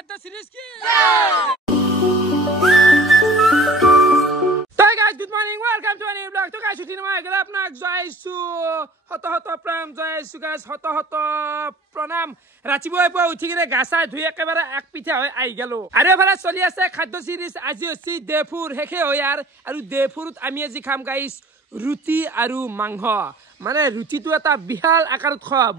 খাদ্য সিরিজ কি তো guys good morning welcome to আনি ব্লগ তো গাইস উঠিনা মই গলা আপোনাক জয়সু হত হত প্রাম জয়সু গাইস হত হত প্ৰণাম ৰাতিপুৱাই পুৱা উঠি কিনে গাছা ধুই একেবাৰে এক পিঠা হৈ আহি গেল আৰু এফালে চলি আছে খাদ্য সিৰিজ আজি হৈছে দেফুৰ হেখে হৈ আৰু দেফুৰত আমি আজি খাম গাইস ৰুটি আৰু মাংস মানে ৰুটিটো এটা বিহাল আকাৰত খাব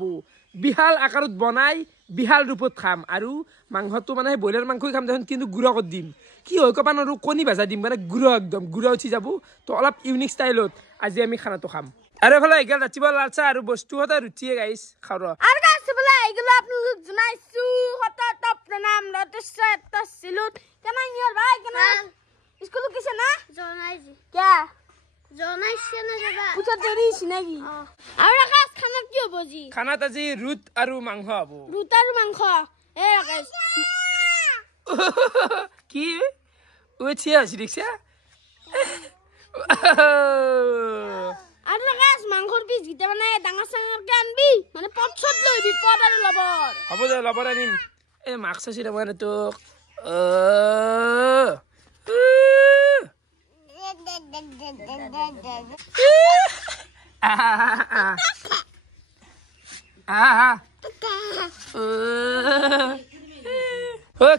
বিহাল আকাৰত বনাই বিহাল ৰূপত খাম আৰু মাংসটো মানে বইলাৰ মাংসই খাম দেখোন কিন্তু গুড়া কৰি দিম কি হয় কবা নৰো কণী ভাজা দিম মানে গুড়া একদম গুড়া উঠি যাব তো অলপ ইউনিক ষ্টাইলত আজি আমি খানাটো খাম আৰু এফালে এগাল ৰাতিপুৱা লালচা আৰু বস্তু হতা ৰুটিয়ে গাইছ খাওঁ আৰু গাইছ বলে এগুলো আপোনালোক জনাইছো হঠাৎ প্ৰণাম লটছত সিলুট কেনা নিয়ৰ ভাই কেনা স্কুল কিছে না জনাইছি কে জনাইছে না যাবা পুছা দেৰিছ নাকি আৰু গাইছ খানা কি হ'ব জি খানাত আজি ৰুট আৰু মাংস হ'ব ৰুট আৰু মাংস এ গাইছ কি উঠিয়া আছে দেখছা আৰু গাইছ মাংসৰ পিছ গিটা মানে ডাঙৰ চাঙৰ কে আনবি মানে পছত লৈ বিপদ আৰু লবৰ হ'ব দে লবৰ আনিম এ মাক্স আছে মানে তো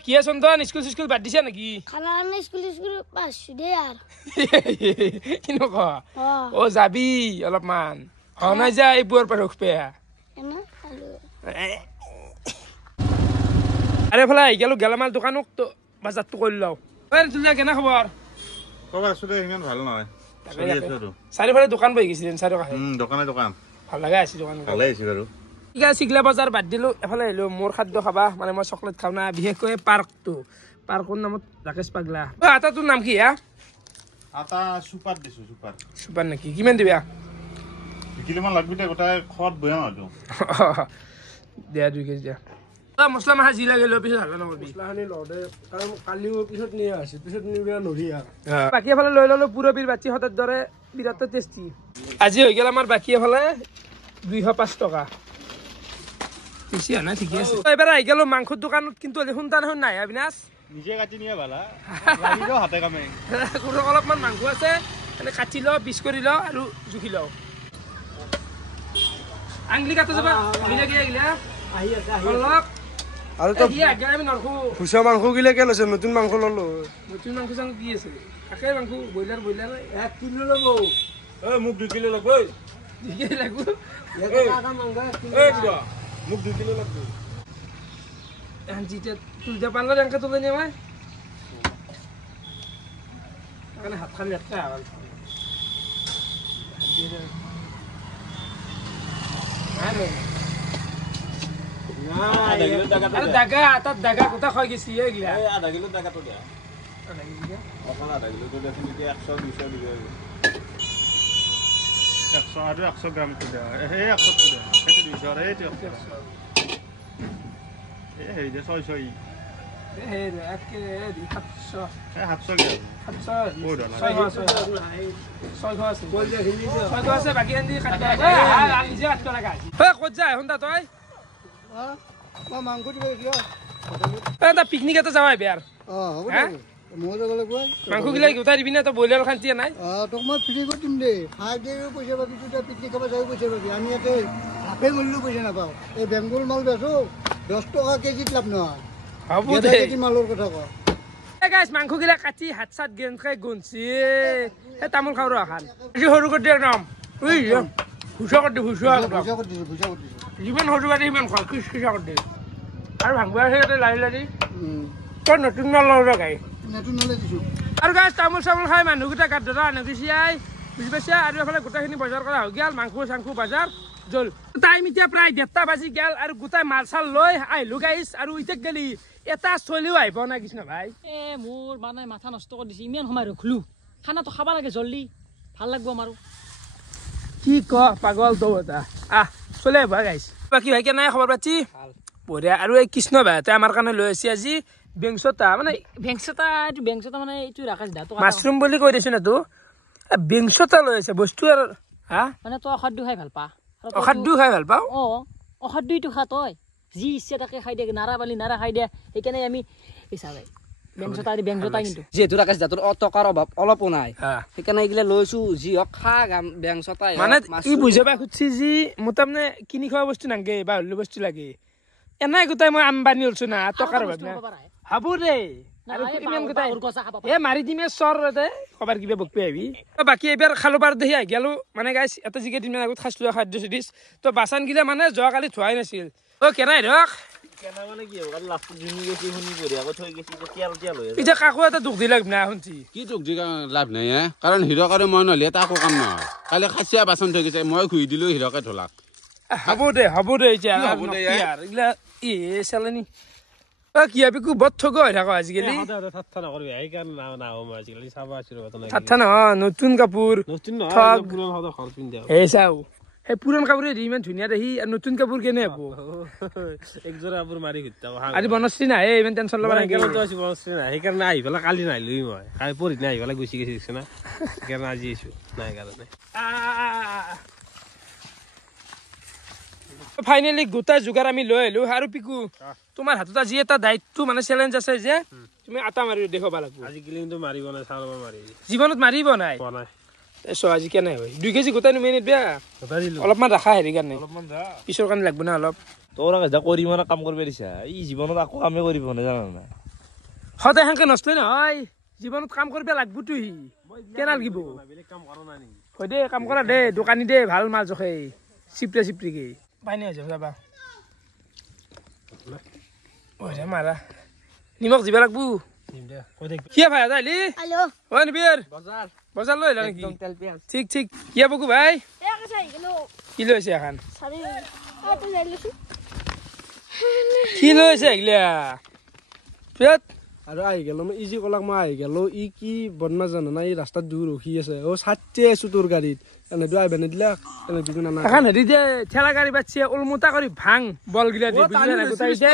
কি সন্তান স্কুল স্কুল বাদ দিছা নাকি খানা স্কুল পাইছো দে আর কি নক অ যাবি অলপমান নাই যা এইবোৰৰ পৰা ৰখ পেয়া আৰে ফেলা আহি গেলো গেলামাল দোকানক তো বাজাৰটো কৰি লও তুলিয়া কেনে খবৰ খবৰ আছো দে ইমান ভাল নহয় চাৰিফালে দোকান বহি গৈছিলেন চাৰি দোকানে দোকান ভাল লগা আছে দোকান ভালে আছে বাৰু ঠিক আছে চিগলা বজাৰ বাদ দিলো এফালে আহিলো মোৰ খাদ্য খাবা মানে মই চকলেট খাওঁ না বিশেষকৈ পাৰ্কটো পাৰ্কৰ নামত ৰাকেশ পাগলা আটাটোৰ নাম কি আটা সুপাৰ দিছো সুপাৰ সুপাৰ নেকি কিমান দিবা কিলোমান লাগবি দে গোটাই খত বয়া মাতো দিয়া 2 কেজি দিয়া মছলা মাহা জি লাগে লৈ পিছত হাল্লা নকৰবি মছলাখানি লওঁতে কাৰণ কালিও পিছত নিয়া আছে পিছত নিয়া নৰি বাকী এফালে লৈ ললো পুৰবীৰ বাতি হঠাৎ দৰে বিৰাট টেষ্টি আজি হৈ গেল আমাৰ বাকী এফালে 205 টকা বেছি না ঠিকে আছে এবাৰ আহি গেলো মাংসৰ দোকানত কিন্তু শুনতা দেখোন নাই অবিনাশ নিজে কাটি নিয়া ভালা লাগিব হাতে কামে অলপমান মাংস আছে এনে কাটি ল পিচ কৰি ল আৰু জুখি ল আংলি কাটা যাবা মিলা গিয়া গিলা আহি আছে অলপ আৰু তো দিয়া আগে আমি নৰখো ফুসা মাংস গিলে কে লৈছে নতুন মাংস ললো নতুন মাংস চাং কি আছে আকে মাংস বইলাৰ 1 কিলো লব এই মোক 2 কিলো লাগব দিকে লাগু এই বুঢ়া মোক 2 কিলো লাগব জিতে তুলতে পারলো জানকে তুলে নিয়ে ভাই এখানে হাত খালি একটা আবার দাগা তাত দাগা কোথা খাই গেছি এগুলা আধা কিলো টাকা তো দিয়া আধা কিলো তো দেখি 100 200 দিবে 100 আর 100 গ্রাম তো দেয়া এই 100 তো দেয়া এটা 200 আর এই 100 এই যে 600 এই একে 700 700 গ্রাম 700 ওডা না 600 আছে বাকি আনি কাটবা আর নিজে কাটবা লাগা হে কত যায় হন্তা তই মা মাংস দিবে কিয় এটা পিকনিক এটা যাওয়াই বেয়ার হ'ব দে মই যাব লাগিব মাংস গিলা উঠাই দিবি না তো বইলার খান্তিয়া নাই তোক মই ফ্ৰী কৰি দিম দে খাই দিও পইচা পাবি তুই পিকনিক খাব যাও পইচা পাবি আমি ইয়াতে হাফে মূল্য পইচা নাপাওঁ এই বেংগল মাল বেচো 10 টকা কেজিত লাভ নহয় হ'ব দে কেজি মালৰ কথা ক গাইস মাংস গিলা কাটি হাত সাত গেন খাই গুনছি হে তামোল খাও ৰ খান কি সৰু কৰি দিয় নাম উই হুসা কৰি দি হুসা পইচা কৰি দিছো যিমান সৰু বাটি সিমান খোৱা খিচা কৰি দি আৰু ভাংবা সেই লাৰি লাৰি তই নতুন নলওঁ গাই নতুন নলে দিছো আৰু গাইছ তামোল চামোল খাই মানুহকেইটা গাত ধৰা আনগিছি আই বুজি পাইছা আৰু এফালে গোটেইখিনি বজাৰ কৰা হৈ গেল মাংস চাংস বজাৰ জল টাইম এতিয়া প্ৰায় 1:30 বাজি গেল আৰু গোটাই মাল চাল লৈ আহিলো গাইছ আৰু ইতেক গেলি এটা চলিও আহিব না কৃষ্ণ ভাই এ মোৰ মানে মাথা নষ্ট কৰি দিছে ইমান সময় ৰখলো খানাটো খাব লাগে জলদি ভাল লাগব আমাৰো কি ক পাগল তো এটা চলে আহিব গাইছ বাকী ভাই কেনে খবৰ পাতি বঢ়িয়া আৰু এই কৃষ্ণ ভাইতে আমাৰ কাৰণে লৈ আছে আজি বেংচতা মানে বেংচতা মানে এইটো ৰাকেশ দা তো মাছৰুম বুলি কৈ দিছ না তো বেংচতা লৈ আছে বস্তু আৰু মানে তো অখাদ্য খাই ভাল পা অখাদ্য খাই ভাল পাও অখাদ্যটো খা তই যি ইচ্ছা তাকে খাই দিয়ে নাৰা পালি নাৰা খাই দিয়ে সেইকাৰণে আমি এই চাবাই বেংজতা কিন্তু যিহেতু ৰাকেশ দাঁতৰ টকাৰ অভাৱ অলপো নাই সেইকাৰণে এইগিলা লৈছো যি হওক খা বেংচতাই মানে ই বুজাব খুজিছে যি মোৰ তাৰমানে কিনি খোৱা বস্তু নাগে বা হলু বস্তু লাগে এনাই গোটাই মই আম্বানি হলছো না টকাৰ অভাৱ না হাবু ৰে আৰু ইমান গোটাই এ মাৰি দিমে চৰ দে কবাৰ কিবা বকপি আহিবি বাকী এবাৰ খালো পাৰ দেখি আহি গেলো মানে গাইছ এটা জিকে দিন আগত খাইছিলো খাদ্য চিডিছ তো বাচান গিলা মানে যোৱাকালি থোৱাই নাছিল অ কেনাই ৰখ কেনা মানে কি হ'ল লাষ্ট জুনি গেছি শুনি পৰি আকৌ থৈ গেছি তেল হৈ এতিয়া কাকো এটা দুখ দি লাগ না শুনছি কি তোক দি লাভ নাই কাৰণ হিৰকাৰে মই নহ'লে এটা একো কাম নহয় কালি খাচিয়া বাচন থৈ গৈছে মই ঘুৰি দিলো হিৰকে ধোলাক হ'ব দে এতিয়া এইগিলা ই চালেনি কি আবি কো বত থগ হৈ থাক আজিকালি ঠাট্টা নকৰিবি সেইকাৰণে নাও মই আজিকালি চাব আছিলো ঠাট্টা নহয় নতুন কাপোৰ নতুন নহয় পুৰণ হদ ঘৰ পিন্ধে এই চাও সেই পুৰণ কাপোৰে দি ইমান ধুনীয়া দেখি আৰু নতুন কাপোৰ কেনে হ'ব একযোৰা কাপোৰ মাৰি ঘূৰি আজি বনশ্ৰী নাহে ইমান টেনশ্যন ল'ব নালাগে সেইকাৰণে আহি পেলাই কালি নাহিলো মই কালি পৰহিদিনা আহি পেলাই গুচি গৈছি না সেইকাৰণে আজি আহিছো নাই কাৰণে ফাইনেলি গোটাই যোগাৰ আমি লৈ আহিলো আৰু পিকু তোমাৰ হাতত আজি এটা দায়িত্ব মানে চেলেঞ্জ আছে যে তুমি আটা মাৰি দেখাব লাগিব আজিকালি কিন্তু মাৰিব নাই চাউল মাৰি জীৱনত মাৰিব নাই নাই চ আজি কেনে হয় 2 কেজি গোটাই নুমি নিদিয়া অলপমান ৰাখা হেৰি কাৰণে পিছৰ কাৰণে লাগব না অলপ তোৰ কৰি মানে কাম কৰিব দিছা ই জীৱনত আকৌ কামে কৰিব নাই জানা না সদায় সেনেকে নষ্ট নহয় জীৱনত কাম কৰিব লাগব তুই কেনা লাগিব বেলেগ কাম কৰা নাই নেকি হয় দে কাম কৰা দে দোকানী দে ভাল মাল জখে চিপৰিকে পাইনে যাব যাবা ওরে মারা নিমখ দিবা লাগবো কিয়া ভাই আইলি হ্যালো ও নিবির বাজার লই লা নাকি ঠিক ঠিক কিয়া বকু ভাই কি লইছে এখন কি লইছে এগলা পেট আৰু আহি গেল মই ইজি কলাক মই আহি গেল ই কি বদমাছ জানা না এই ৰাস্তাত দূৰ ৰখি আছে অ সাততে আছো তোৰ গাড়ীত এনে দু আইবা নিদিলা এনে দুটো নানা এখন হেৰি দে ঠেলা গাড়ী বাচ্চি উলমুটা কৰি ভাং বল গিলা দি বুঝলা না গোটাই দে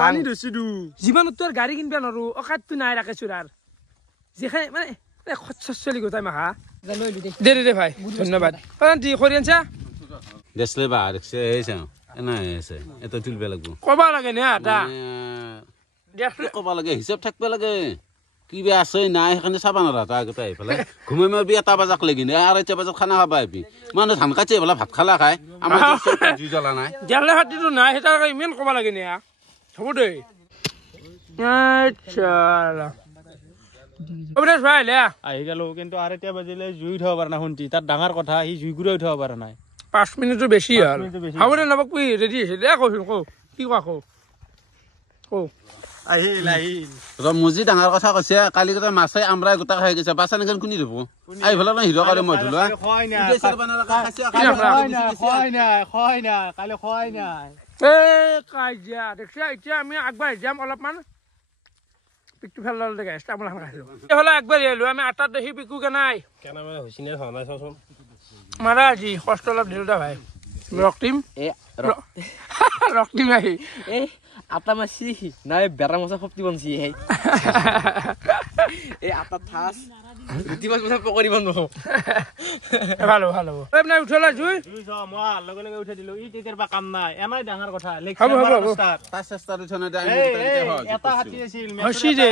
টানি ধৰছি দু জীবনত তোৰ গাড়ী কিনবা নৰো অকাতটো নাই ৰাখে চুৰাৰ যেখানে মানে খচ্চলি গোটাই মাহা দে দে ভাই ধন্যবাদ পান্তি খৰিয়ানছা দেশলে বা দেখছে এইছে এনা আছে এটা তুলবে লাগব কবা লাগে না আটা ক'ব লাগে হিচাপ থাকিব লাগে কিবা আছে নাই সেইকাৰণে চাবা নৰা তাৰ আগতে আহি পেলাই ঘুমাই মাৰিবি 1 বজাত লাগি নে 2:30 বজাত খানা খাবা আহিবি মানুহ ধান কাটি পেলাই ভাত খালা খাই আমাৰ জুই জ্বলা নাই জালে হাতিটো নাই সেটা ইমান কবা লাগে নে হ'ব দে আচ্ছা অবৰে ভাই লে আহি গেল কিন্তু আৰু এতিয়া বাজিলে জুই উঠাব পৰা নাই শুনতি তাত ডাঙৰ কথা সি জুই গুৰা উঠাব পৰা নাই 5 মিনিটৰ বেছি হ'ল হ'ব দে নবক পি ৰেডি আছে দে কৈছো কো কি কোৱা কো মুজি ডাঙৰ কথা কৈছে কালি গোটেই মাছে আমৰাই গোটা খাই গৈছে বাচা নেকি কোনি দিব আহি পেলাই না হিৰকাৰে মই ধুলা এ কাজিয়া দেখছা এতিয়া আমি আগবাঢ়ি যাম অলপমান পিকটো ফেল লল দেখে তামোল খান খাইছো হলে আগবাঢ়ি আহিলো আমি আটাত দেখি পিকু কেনাই কেনা মানে হৈছিনে হোৱা নাই চাচোন মাৰা আজি কষ্ট অলপ দিলোটা ভাই ৰক্তিম ৰক্তিম আহি এই আটা মাছি নাই বেৰা মছা ফপটি বনছি এই এই আটা থাস ৰুটি মাছ মছা পকৰি বনব ভালো ভালো নাই উঠলা জুই মই লগে লগে উঠাই দিলো ই তেতিয়াৰ পৰা কাম নাই এনাই ডাঙৰ কথা তাৰ চেষ্টা উঠনে দে এটা হাতী আছিল হসি দে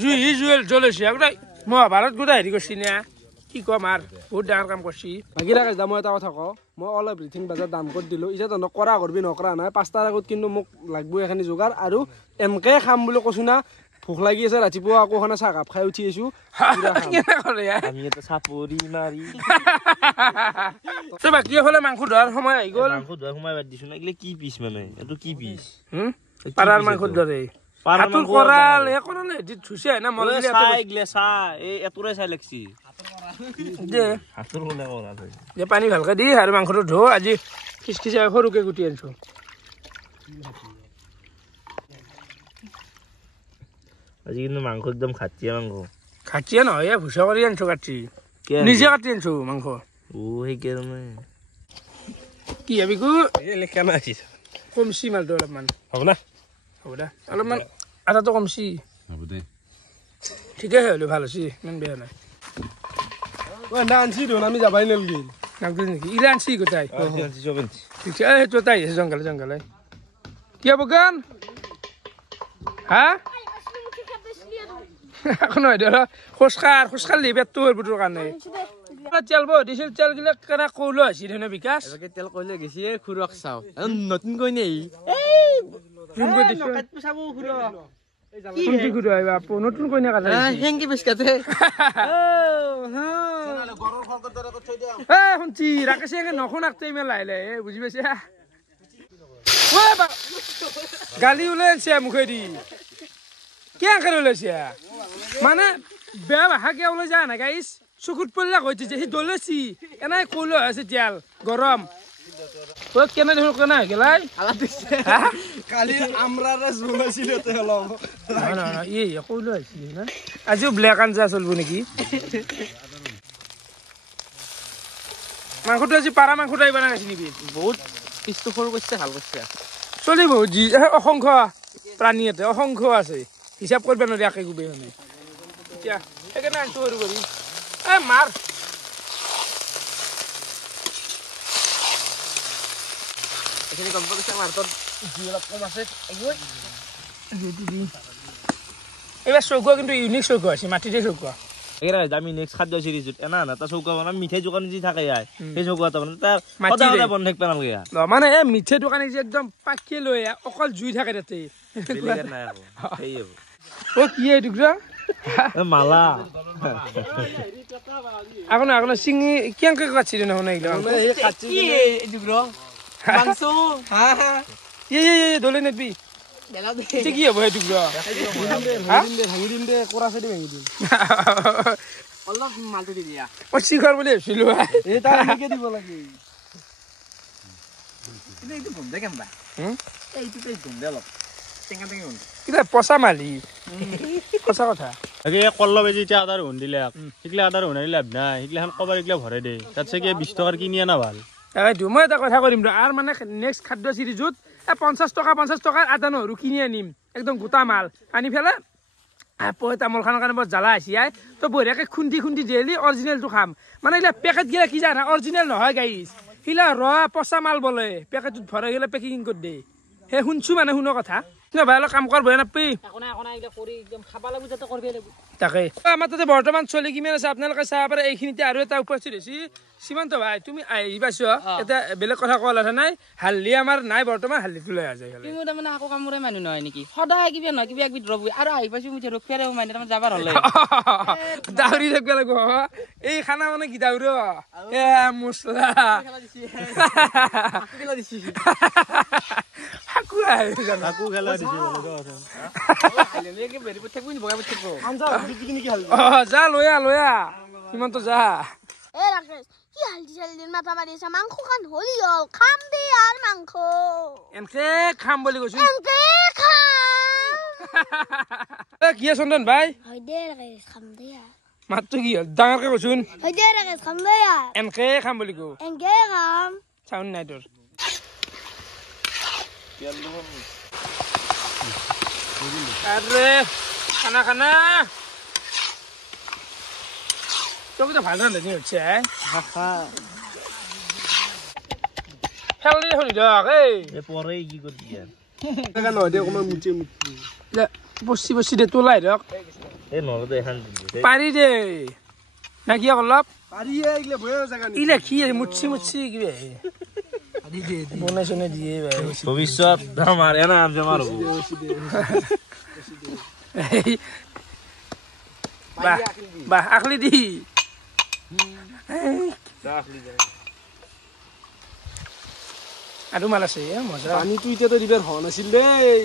জুই জুৱেল জ্বলেছে গোটাই মহাভাৰত গোটাই হেৰি কৰিছি না কি কম আৰ বহুত ডাঙৰ কাম কৰছি বাকী ৰাকেশ দা মই এটা কথা কওঁ মই অল এভৰিথিং বাজাৰ দাম কৰি দিলোঁ এতিয়া তহঁতক কৰা কৰবি নকৰা নাই 5টাৰ আগত কিন্তু মোক লাগব এখানি যোগাৰ আৰু এনকে খাম বুলি কৈছো না ভোক লাগি আছে ৰাতিপুৱা আকৌ খানা চাহ কাপ খাই উঠি আহিছো আমি এটা চাপৰি মাৰি তো বাকী হলে মাংস ধোৱাৰ সময় আহি গ'ল মাংস ধোৱা সময় বাদ দিছো না এগিলা কি পিছ মানে এটো কি পিছ পাৰাৰ মাংস ধৰে হাতুৰ কৰাল এ কৰালে দি থুছে না মলে চাই গলে চাই এই এতুৰে চাই লাগছি দে হাতুৰ কোনে কৰা যে পানী ভালকে দি আৰু মাংসটো ধো আজি খিচখিচা সৰুকে গুটি আনছো আজি কিন্তু মাংস একদম খাটিয়া মাংস খাটিয়া নহয় ভুচা কৰি আনছো কাটি নিজে কাটি আনছো মাংস ও সেই কাৰণে কি ভাবি গো কেনা আহিছ কমছি মালটো অলপমান হ'ব না হ'ব দে অলপমান আটাটো কমছি হ'ব দে ঠিকে হলো ভাল হৈছে ইমান বেয়া নাই না আনছি দেখোন আমি যাবাই নালগি নাগল নেকি ইলা আনছি গোটাই ঠিক আছে সেইটো তাই জংঘলে জংঘলে কিয় বগান হা এখন হয় ধৰ খোজকাঢ়ি পেটটো হৰবটোৰ কাৰণে তেল বৌ দিছিল তেলগিলাক কেনে কৌলো আছিল হেনে বিকাশ তেল কইলে গেছি খুৰক চাও নতুন কই নেই নতুন কইনা কাটা হেংকি বিস্কাতে শুনছি ৰাকেশে নশুনাকতে ইমান লাহে লাহে বুজি পাইছা গালি ওলাইছে মুখেদি কেনেকে ওলাইছে মানে বেয়া ভাষা কিয় ওলাই যায় না গাইছ চকুত পৰিলে কৈছে যে সি দলেছি এনেই কলো আছে তেল গৰম তই কেনে দেখোন কেনে গেলাই কালি আমৰাৰে জোল আছিল অলপ কলো আহিছিল না আজিও ব্লেক আঞ্জা চলিব নেকি মাংসটো আজি পাৰা মাংসটো আহিব নাগাইছে নেকি বহুত পিছটো সৰু কৰিছে ভাল কৰিছে চলিব যি অসংখ্য প্ৰাণী ইয়াতে অসংখ্য আছে হিচাপ কৰিব নোৱাৰি একে গোবেই মানে এতিয়া সেইকাৰণে আনিছো সৰু কৰি মাৰ এখিনি গম পাইছে মাৰতৰ যি অলপ কম আছে এইবাৰ চৌকা কিন্তু ইউনিক চৌকা আছে মাটিতে চৌকা আমি নেক্সট খাদ্য সিরিজত এনা না তা চৌকা মানে মিঠাই দোকান যি থাকে সেই চৌকা মানে তাৰ মাটিতে বন্ধ থাকবে নালগে মানে এই মিঠাই দোকানে যে একদম পাকি লৈ অকল জুই থাকে তাতে নাই সেই ও কি এই টুকরা মালা এখন সিঙি কেনকে কাটছি না হনে এগুলো এই কাটি এই দুগ্র মাংস হা হা দলে নেবি বেলা দে কি হবে এই টুকরা ভাঙি দিম দে কৰা চাইডে ভাঙি দিম অলপ মালটো দি দিয়া ও শিখৰ বুলি ভাবিছিলো এই তাৰ এনেকে দিব লাগে এইটো বন্ধ কেমবা এইটো তো বন্ধ অলপ টেঙা টেঙা বন্ধ কিবা পচা মালি পচা কথা আগে কল্ল বেজি এতিয়া আদাৰ হুন দিলে ইকলা আদাৰ হুন লাভ নাই ইকলা কবাৰ ইকলা ভৰাই দে তাত চাগে 20 টকাৰ কিনি আনা ভাল তাকে মই এটা কথা কৰিম আৰু মানে নেক্সট খাদ্য সিৰিজত 50 টকাৰ আদা নহৰু কিনি আনিম একদম গোটা মাল আনি ফেলে তামোল খানৰ কাৰণে বৰ জ্বালা আছে তো বঢ়িয়াকে খুন্দি দিলি অৰিজিনেলটো খাম মানে এইবিলাক পেকেট গিলা কি জানা অৰিজিনেল নহয় গাইছ সিলা পচা মাল বোলে পেকেটত ভৰাই গেলে পেকিং কৰি দে সেই শুনছো মানে শুনো কথা ভাই অলপ কাম কৰ বহে নাপি তাকে আমাৰ তাতে বৰ্তমান চলি কিমান আছে আপোনালোকে চাব পাৰে এইখিনিতে আৰু এটা উপস্থিত হৈছে সীমান্ত ভাই তুমি আহিবাছো এটা বেলেগ কথা কোৱা নাই হাল্লি আমাৰ নাই বৰ্তমান হাল্লিটো লৈ আহ যায় তুমি তাৰমানে আকৌ কামৰে মানুহ নহয় নেকি সদায় কিবা নহয় কিবা একবিধ ৰবি আৰু আহি পাইছো মুঠে ৰখিয়াৰে মানে তাৰমানে যাবাৰ হলে দাউৰি থাকিব লাগিব এই খানা মানে কি দাউৰ এ মছলা যা লয়া সীমান্ত যা এ ৰাকেশ কি হালদি চালদিন মাথা মাৰি আছে মাংস খান হলি হল খাম দে আর মাংস এনকে খাম বুলি কৈছো এনকে খাম কি চন্দন ভাই হয় দে ৰাকেশ খাম দে মাতটো কি হল ডাঙৰকে কৈছোন হয় দে ৰাকেশ খাম দে এনকে খাম বুলি কো এনকে খাম চাউন নাই তোৰ আরে খানা তোকে তো ভালো রান্ধনি হচ্ছে ফেলি শুনি দক এই পরে কি করবি টাকা নহয় দে অকমান মুচি মুচি বসি দে তোলাই দক এই নলদে এখান পাৰি দে না কি অলপ পাৰি এইগিলা বয়ে জাগা নি ইলে কি মুচি কিবা বনাই চনে দিয়ে ভবিষ্যৎ আমার এনা আম জমা রব বাহ আকলি দি আৰু মাল আছে মজা পানীটো এতিয়াতো দিবৰ হোৱা নাছিল দেই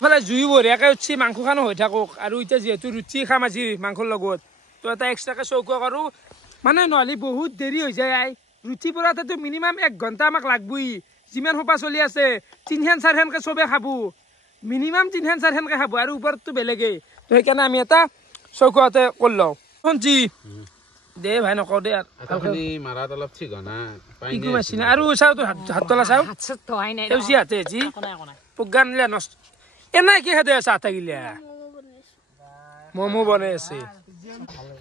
ফালে জুই বঢ়িয়াকে উঠি মাংস খানো হৈ থাকক আৰু এতিয়া যিহেতু ৰুটি খাম আজি মাংসৰ লগত তো এটা এক্সট্ৰাকে চৌকা কৰোঁ মানে নহ'লে বহুত দেৰি হৈ যায় ৰুটি পৰাটো মিনিমাম 1 ঘণ্টা আমাক লাগবই যিমান সোপা চলি আছে 3 4 চবে খাব মিনিমাম 3 4 খাব আৰু ওপৰততো বেলেগেই তো সেইকাৰণে আমি এটা চৌকাতে কৰি লওঁ শুনছি দে ভাই নকওঁ দে মাৰাত অলপ ঠিক হোৱা নাই ইকো মেচিন আৰু চাওতো হাত তলা চাও সেউজী হাতে যি পোগান নিলে নষ্ট এনাই কি হেদে আছে আটা গিলা মমো বনাই আছে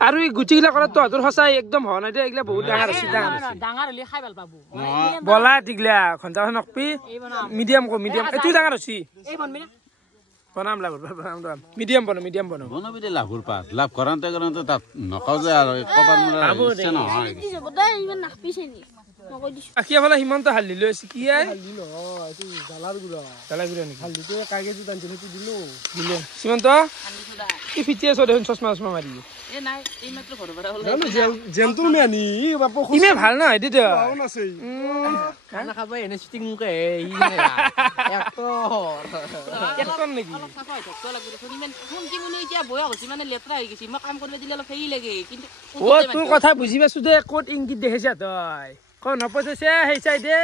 আৰু এই গুটিগিলা কৰা তহঁতৰ সঁচাই একদম হোৱা নাই দে এইগিলা বহুত ডাঙৰ আছে ডাঙৰ হ'লে খাই ভাল পাব বলা দিগলা ঘণ্টাখন নকপি মিডিয়াম এইটো ডাঙৰ হৈছে বনাম মিডিয়াম বনো বনাবি দে লাভৰ পাত লাভ কৰান্তে তাত নকওঁ যে আৰু কবাৰ ইচ্ছা নহয় আখিয়া ফালে সিমান্ত হালধি লৈ আছে কি জালাৰ গুড়া নেকি হালধিটো কাগজত আনিছে সেইটো দিলো সিমান্ত কি ফিটি আছ দেখোন চশমা মাৰি জেণ্টলমেন ইমান ভাল নহয় দে খানা খাব এনে শুটিং মুখে একদম নেকি অ তোৰ কথা বুজি পাইছো দে ক'ত ইংগিত দেখিছা তই নপতাইছে সেই চাইডে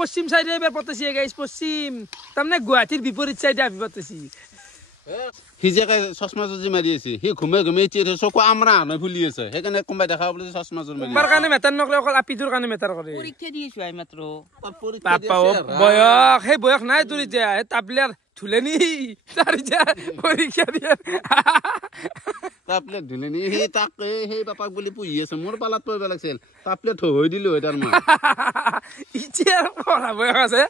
পশ্চিম চাইডে এবাৰ পতাইছে গাইছ পশ্চিম তাৰমানে গুৱাহাটীৰ বিপৰীত চাইডে আহি পতাইছি সি যে চশমা জুজি মাৰি আছে সি ঘুমে চকু আমৰা নহয় ফুলি আছে সেইকাৰণে কোনোবাই দেখা বুলি চশমা জোৰ মাৰি তোমাৰ কাৰণে মেটাৰ নকৰে অকল আপিটোৰ কাৰণে মেটাৰ কৰে পৰীক্ষা দিছো আই মাত্ৰ বয়স সেই বয়স নাই তোৰ এতিয়া টাবলেট ধুলে নি তাৰ এতিয়া পৰীক্ষা দিয়ে টাবলেট ধুলে নি সেই তাক সেই বাপাক বুলি পুহি আছে মোৰ পালাত পৰিব লাগিছিল টাবলেট হৈ দিলো হয় তাৰ মই এতিয়া পঢ়া বয়স আছে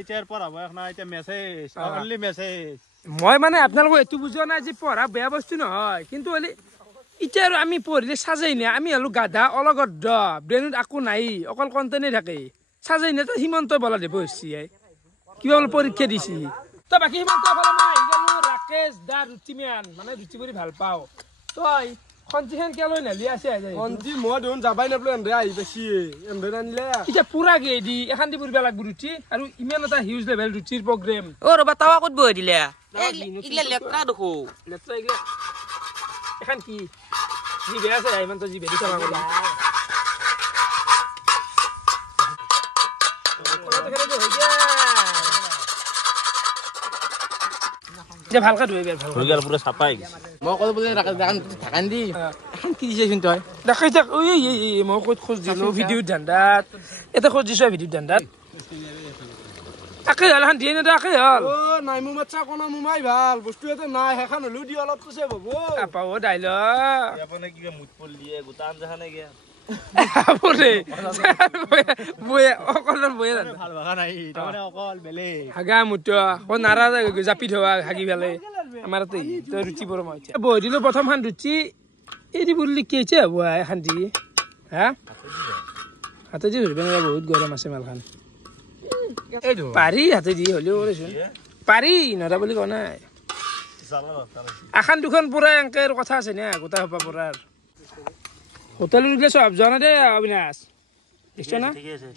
এতিয়া পঢ়া বয়স নাই এতিয়া মেছেজ অনলি মেছেজ মই মানে আপোনালোকক এইটো বুজোৱা নাই যে পঢ়া বেয়া বস্তু নহয় কিন্তু এতিয়া আৰু আমি পঢ়িলে চাজাই নাই আমি হলো গাধা অলগদ্ধ ব্ৰেইনত একো নাই অকল কণ্টেনে থাকে চাজাই নাই সিমান্ত বলা দিব হৈছে কিবা বোলে পৰীক্ষা দিছি তই বাকী সিমান্ত ফালে মই আহি গলো ৰাকেশ দা ৰুচিমেন মানে ৰুচি কৰি ভাল পাওঁ তই খঞ্চিখন কিয় লৈ নালি আছে খঞ্চি মই দেখোন যাবাই নাপালো এন্ধে আহি পাইছি এন্ধে আনিলে এতিয়া পুৰা গেই দি এখন দি পুৰিব লাগব ৰুচি আৰু ইমান এটা হিউজ লেভেল ৰুচিৰ প্ৰগ্ৰেম ৰবা তাৱা ক'ত বহি দিলে ইগলা লেত্ৰা দেখো লেত্ৰা ইগলা এখন কি জি বেয়া আছে ইমান তো জি বেৰি চাবা কৰি যে ভালকে ধুই বেৰ ভাল হৈ গেল পুৰা চাপাই মই কল বলে ঢাকান দি এখন কি দিছেচোন তই দেখাই থাক ঐ মই ক'ত খোজ দিলো ভিডিঅ' ধান্দাত এটা খোজ দিছো ভিডিঅ' ধান্দাত আকে হল এখন দিয়ে নেদা আকে হল অ নাই মোৰ মাছা কোনা মুমাই ভাল বস্তু এটা নাই হেখান হলো দি অলপ কৈছে বাবু আপাও ডাইলগ আপনে কি মুত পল দিয়ে গোটা আনজাখানে গিয়া আপরে বয়ে অকল বয়ে ভাল ভাগা নাই তাৰমানে অকল বেলে হাগা মুত ও নাৰা জাপি ধোৱা হাগি বেলে আমাৰ তে তো ৰুচি বৰ মই বহি দিলো প্ৰথম খান ৰুচি এৰি বুললি কেছে হব এখন দি হা হাতে দি ধৰিব বহুত গৰম আছে মালখান পাৰি হাতে দি হলেও কৰেচোন পাৰি নৰা বুলি কোৱা নাই এখন দুখন পুৰা এংকেৰ কথা আছে না গোটা হবা পৰাৰ হোটেল উঠলে সব জানা দে অবিনাশ দেখছ না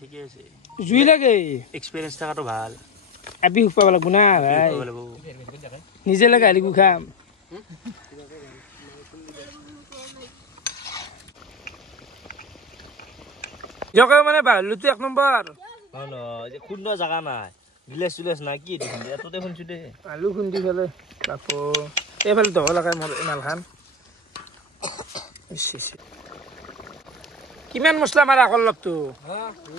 ঠিকে আছে জুই লাগে এক্সপেৰিয়েন্স থাকাটো ভাল আপি হুপাব লাগব না ভাই নিজে লাগে আলি খাম জকে মানে বাহলুটো এক নম্বৰ খুন্দ জাগা নাই ভিলেজ চুলেজ নাই কি এততে শুনছো দে আলু খুন্দি ফেলে বাপু এইফালে দহ লাগে মোৰ মালখান কিমান মছলা মাৰা অলপতো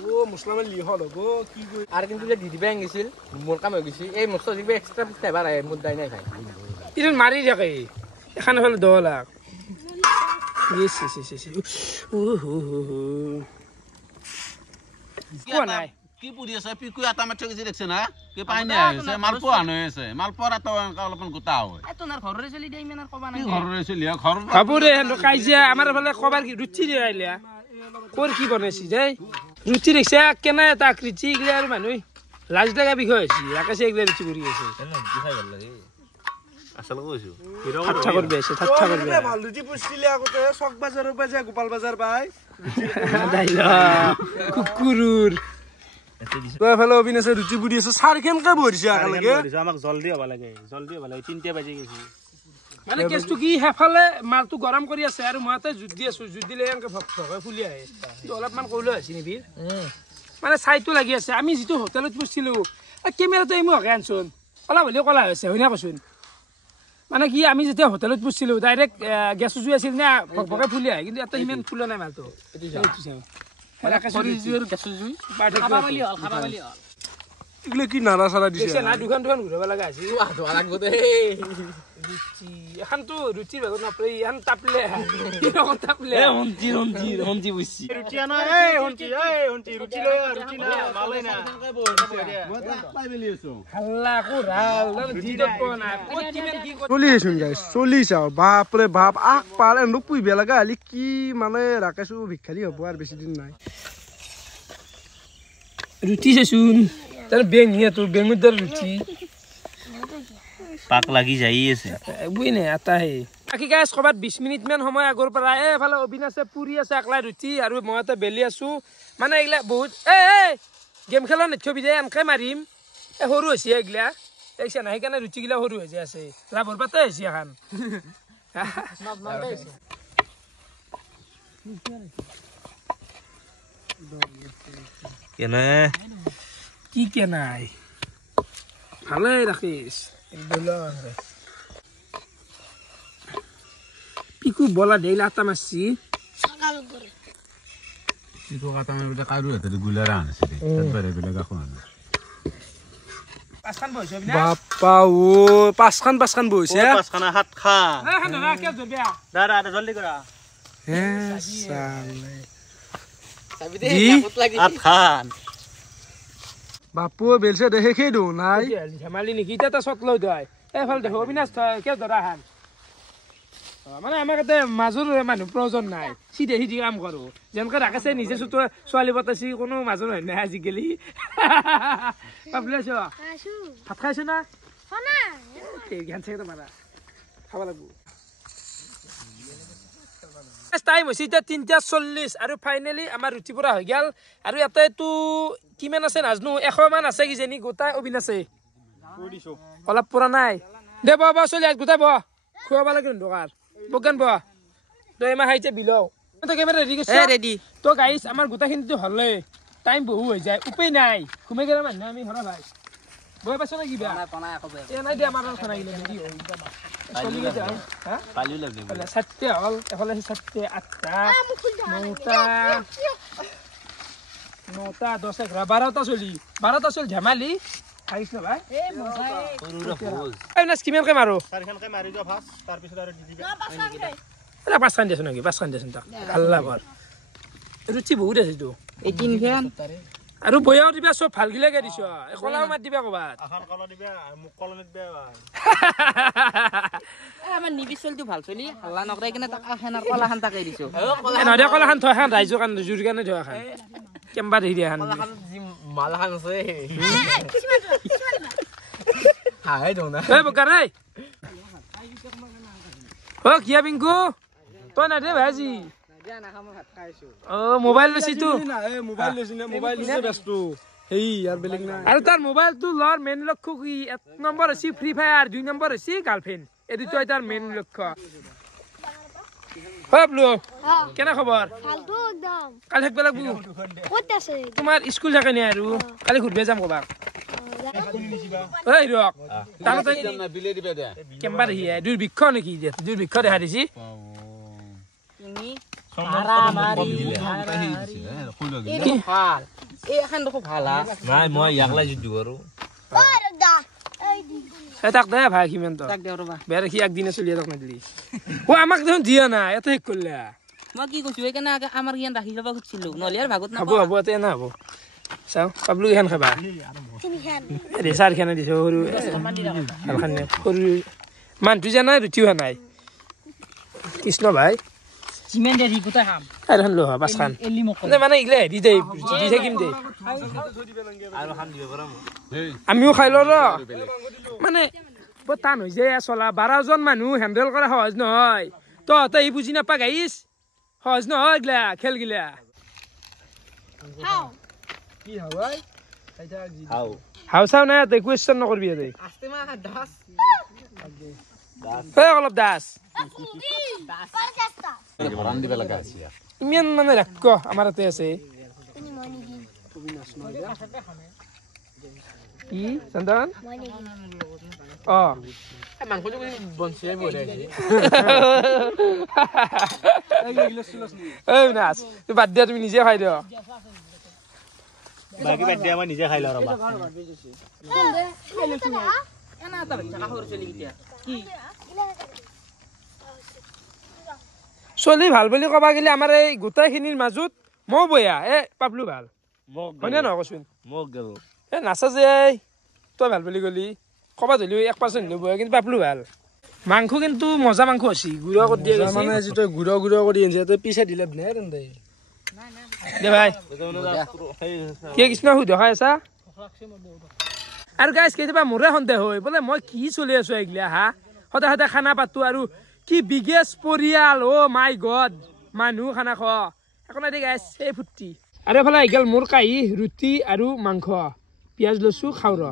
ও মছলা মাৰি হল হ'ব কি কই আৰু কিন্তু যে দি দিবা গৈছিল মোৰ কাম হৈ গৈছিল এই মছলা দিবা এক্সট্ৰা ফ্লেভাৰ আহে মোৰ দাই নাই খাই ইমান মাৰি থাকে এখন ফেলে 10 লাখ ইয়েস কোৱা নাই কি পুৰি আছে পিকু এটা মাত্ৰ গেছি দেখছ না কি পাই নাই আছে মালপোৱা হৈ আছে মালপোৱা তো অলপমান গোটা হয় তোনাৰ ঘৰৰে চলি দেই ইমান কবা নাই ঘৰৰে চলি ঘৰ বাবুৰে হেndo কাইজা আমাৰ ফালে কবাৰ কি ৰুচি দি আইলা কোৰ কি বনাইছি দেই ৰুচি দেখছা কেনে এটা আকৃতি গিলা আৰু মানুহ লাজ লাগা বিষয় আছে আকাশে গিলা ৰুচি কৰি আছে কি খাই ভাল লাগে আসল কৈছো ঠাট্টা কৰবে এসে ঠাট্টা কৰবে ভাল লুচি পুছিলে আগতে চক বাজাৰৰ পৰা যায় গোপাল বাজাৰ পাই দাইলা কুকুৰুৰ এফালে অবিনাশে ৰুচি পুৰি আছে চাৰ কেনকে বহিছে আকালৈকে আমাক জলদি হ'ব লাগে 3টা বাজি গৈছে মানে কেছটো কি হেফালে মালটো গৰম কৰি আছে আৰু মইতে জুদি আছো জুদিলে এনেকে ভকৈ ফুলি আহে অলপমান কইলো আছে নিবি মানে চাইটো লাগি আছে আমি যেটো হোটেলত বসিলো কেমেৰাটো এমু হকে আনছুন কলা বলি কলা হৈছে হইনা কচোন মানে কি আমি যেতে হোটেলত বসিলো ডাইৰেক্ট গ্যাস জুই আছিল না ভকৈ ফুলি আহে কিন্তু এটা ইমান ফুলা নাই মালটো এইটো চাও মানে কাছৰি জুইৰ গ্যাস জুই খাবা বলি হল এগুলো কি নাৰা চাৰা দিছে দেখছে না দুখান ঘূৰাব লগা আছে ৰুচি এখানতো ৰুচিৰ ভাগত নপৰে এখন তাপলে তাপলে হন্তি বুঝছি ৰুচি আনা এই হন্তি ৰুচি লৈ ৰুচি না মালে না হাল্লা কোৰাল জিদত পোৱা নাই ক'ত কিমান কি চলি আছোন গাইছ চলি চাও বাপৰে বাপ আগ পাৰ এনে পুহিব লগা হ'লে কি মানে ৰাকেশো ভিক্ষাৰী হ'ব আৰু বেছি দিন নাই ৰুচি চাচোন তাৰ বেং হিয়া তোৰ বেঙৰ দৰ ৰুচি পাক লাগি যাই আছে বুই নাই এটা হে বাকী গাইছ ক'ৰবাত 20 মিনিট মান সময় আগৰ পৰা এফালে অবিনাশে পুৰি আছে একলা ৰুচি আৰু মই এটা বেলি আছো মানে এইগিলা বহুত গেম খেলা নেথবি দে এনেকে মাৰিম সৰু হৈছে এইগিলা দেখিছা না সেইকাৰণে ৰুচিগিলা সৰু হৈ যায় আছে লাভৰ পাতে হৈছে এখন কেনে কি কেনাই ভালে ৰাখিছ পিকু বলা দেইলা আটা মারছি পিকু কাটা মানে কারু হাতে গুলারা আনছে তারপরে গুলা গাখো আনে পাঁচখান বইছ বিনা বাপা ও পাঁচখান বহিছে পাঁচখানা হাত খা না খান না কে জবিয়া দাদা জলদি কৰা হে সালে হাত খান বাপু বেলছে দেখে খেই দিও নাই ধেমালি নেকি এটা চট লৈ দয় এফাল দেখো অবিনাশ কে ধৰা হান মানে আমাৰ কাতে মাজুৰ মানুহ প্ৰয়োজন নাই সিধে সিধি কাম কৰো যেনকে ৰাখেছে নিজে চুটো ছোৱালী পতাছি কোনো মাজুৰ হয় নাই আজিকালি পাবলেছ ভাত খাইছ না জ্ঞান চাগে তোমাৰা খাব লাগিব টাইম হৈছে এতিয়া 3:40 আৰু ফাইনেলি আমাৰ ৰুটি পৰা হৈ গেল আৰু ইয়াতেতো কিমান আছে নাজনো 100 মান আছে কিজানি গোটাই অবিনাশে অলপ পৰা নাই দে বা চলি আজ গোটাই খুৱাব লাগে দোকান বগান তই মাহ আহিছে বিলও তো কেমেৰা ৰেডি কৰিছ ৰেডি তো গাইছ আমাৰ গোটাখিনিতো হলে টাইম বহু হৈ যায় উপায় নাই ঘুমে গেলে মানুহ আমি ঘৰৰ ভাই বয় পাছ না কিবা নাই দে আমাৰ খানা গিলে ৰেডি হৈ চলি যাও হা কালিও লাগবে মানে 7টা হল এফালে 7টা 8টা 9টা 9টা 10 12টা চলি ধেমালি খাইছ না ভাই অবিনাশ কিমান কে মাৰো চাৰিখনকে মাৰি যোৱা ফাষ্ট তাৰ পিছত আৰু দি দিবা এটা 5 খান দিছ নাকি 5 খান দিছ তাক আল্লাহ বৰ ৰুচি বহুত আছে তো 18 খান আৰু বয়াও দিবা সব ভাল গিলাকে দিছ কলাও মাত দিবা কবাত আখান কলা দিবা মুখ কলনিত দিবা আমাৰ নিবি চলটো ভাল চলি হাল্লা নকৰাই কিনে তাক আখানৰ কলাখান তাকে দিছো নদে কলাখান থৈ খান ৰাইজৰ কাৰণে জুৰ কাৰণে থৈ খান কেম্বা দি দিয়া খান মালাখান আছে হাই দোনা এই বকা নাই কিয়া পিংকু তই না দে ভাজি মোবাইল লৈছি তো মোবাইল লৈছি না মোবাইল লৈছে ব্যস্ত হেই আর বেলেগ না আৰু তাৰ মোবাইলটো লৰ মেইন লক্ষ্য কি 1 নম্বৰ আছে ফ্ৰি ফায়াৰ 2 নম্বৰ আছে গাৰ্লফ্ৰেন্ড এই দুটোই তাৰ মেইন লক্ষ্য বাবলু কেনে খবৰ ফালতু একদম কালি থাকবে লাগবো কত আছে তোমাৰ স্কুল থাকে নি আৰু কালি ঘুরবে যাম কবাক এই রক তাহলে না বিলে দিবে দে কেম্বা হিয়া দুর্ভিক্ষ নাকি দুর্ভিক্ষ দেখা দিছি তুমি মাৰা মাৰি এই ভাল এই এখন দেখো ভাল নাই মই ইয়াকলাই যুদ্ধ কৰো তাক দে ভাই কিমান তো তাক দেও ৰবা বেয়া কি একদিনে চলিয়া তাক নাদিলি ও আমাক দেখোন দিয়া না এত শেষ করলে মই কি কৈছো এইকাৰণে আমাৰ জ্ঞান ৰাখি ল'ব খুজিছিলো নহ'লে আৰু ভাগত হব নাপাওঁ হব এতে না হব চাও পাবলু এখান খাবা এ চাৰ খানা দিছে সৰু সৰু মানুহটো জানা ৰুচি হোৱা নাই কৃষ্ণ ভাই চিমেণ্ট দি গোটাই খাম আৰু খান লো পাঁচ খান এলি মোক মানে এগিলা হেৰি দে দি থাকিম দে আৰু খান দিব পাৰা আমিও খাই ল মানে বৰ টান হৈ যায় চলা 12 জন মানুহ হেণ্ডেল কৰা সহজ নহয় তহঁতে এই বুজি নাপা গাইছ সহজ নহয় এগিলা খেল গিলা কি হয় হাও চাও নাই তই কুৱেশ্যন নকৰবি তই আস্তে মা দাস অলপ দাস ভৰান দিবে লাগা আছে ইমান মানে ৰাক্ষ আমাৰ তাতে আছে কি চন্দন মাংসটো বনচিয়াই বঢ়াইছে এই নাচ তুই বাদ দিয়া তুমি নিজে খাই দিয় বাকী বাদ দিয়া মই নিজে খাই লওঁ ৰবা চলি ভাল বুলি ক'বা গেলে আমাৰ এই গোটেইখিনিৰ মাজত মই বয়া পাবলো ভাল হয়নে নহয় কচোন মোক গেল নাচা যে তই ভাল বুলি গলি ক'বা ধৰিলেও 1% নবয়া কিন্তু পাবলো ভাল মাংস কিন্তু মজা মাংস আছে গুড়া কৰি দিয়ে মানে যিটো গুড়া কৰি আনিছে তই পিছে দিলে নে তেন্তে দে ভাই কি কৃষ্ণ সুধ খাই আছা আৰু গাইছ কেতিয়াবা মোৰে সন্দেহ হয় বোলে মই কি চলি আছো এইগিলা হা সদায় সদায় খানা পাতো আৰু কি বিগেষ্ট পৰিয়াল মাই গড মানুহ খানা খোৱা একো নাই দে গাইছ সেই ফুৰ্তি আৰু এফালে আহিগল মোৰ কাহি ৰুটি আৰু মাংস পিঁয়াজ লৈছো খাওঁ ৰ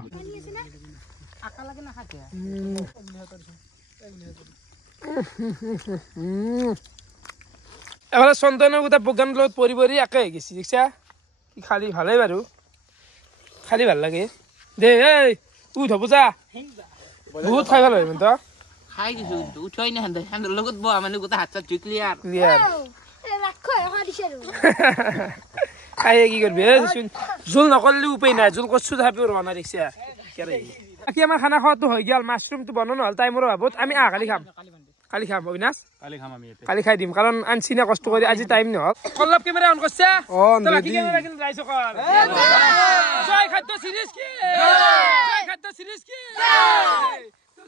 এফালে চন্দনৰ গোটেই প্ৰগ্ৰাম লগত পৰি পৰি একে হৈ গৈছে দেখিছা কি খালি ভালেই বাৰু খালি ভাল লাগে দে এই উঠ যা বহুত খাই ভাল হয় মানে তই খাই দিছো উঠোৱাই নাই সেন্দৰ লগত বহা মানে গোটেই হাত চাত ক্লিয়াৰ খাই কি কৰিবি জোল নকৰিলে উপায় নাই জোল কৰছো তথাপিও ৰোৱা নাই দেখিছা বাকী আমাৰ খানা খোৱাটো হৈ গ'ল মাছৰুমটো বনোৱা নহ'ল টাইমৰ অভাৱত আমি কালি খাম অবিনাশ কালি খাই দিম কাৰণ আনচিনা কষ্ট কৰি আজি টাইম নহ'ল অলপ কেমেৰা অন কৰছা বাকী কেমেৰা কিন্তু ৰাইজ কৰ জয় খাদ্য সিৰিজ কি জয় খাদ্য সিৰিজ কি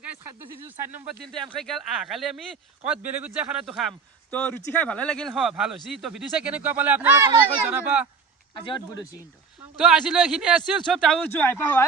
গাইস খাদ্য সিৰিজ 4 নম্বৰ দিনতে আনখাই গেল কালি আমি কত বেলেগত যা খানাটো খাম তো ৰুচি খাই ভালে লাগিল ভাল হৈছে তো ভিডিও চাই কেনেকুৱা পালে আপোনালোকে কমেন্ট কৰি জনাবা আজি বহুত বুঢ় হৈছে কিন্তু তো আজিলৈ খিনি আছিল সব টাউ জুৱাই পাৱা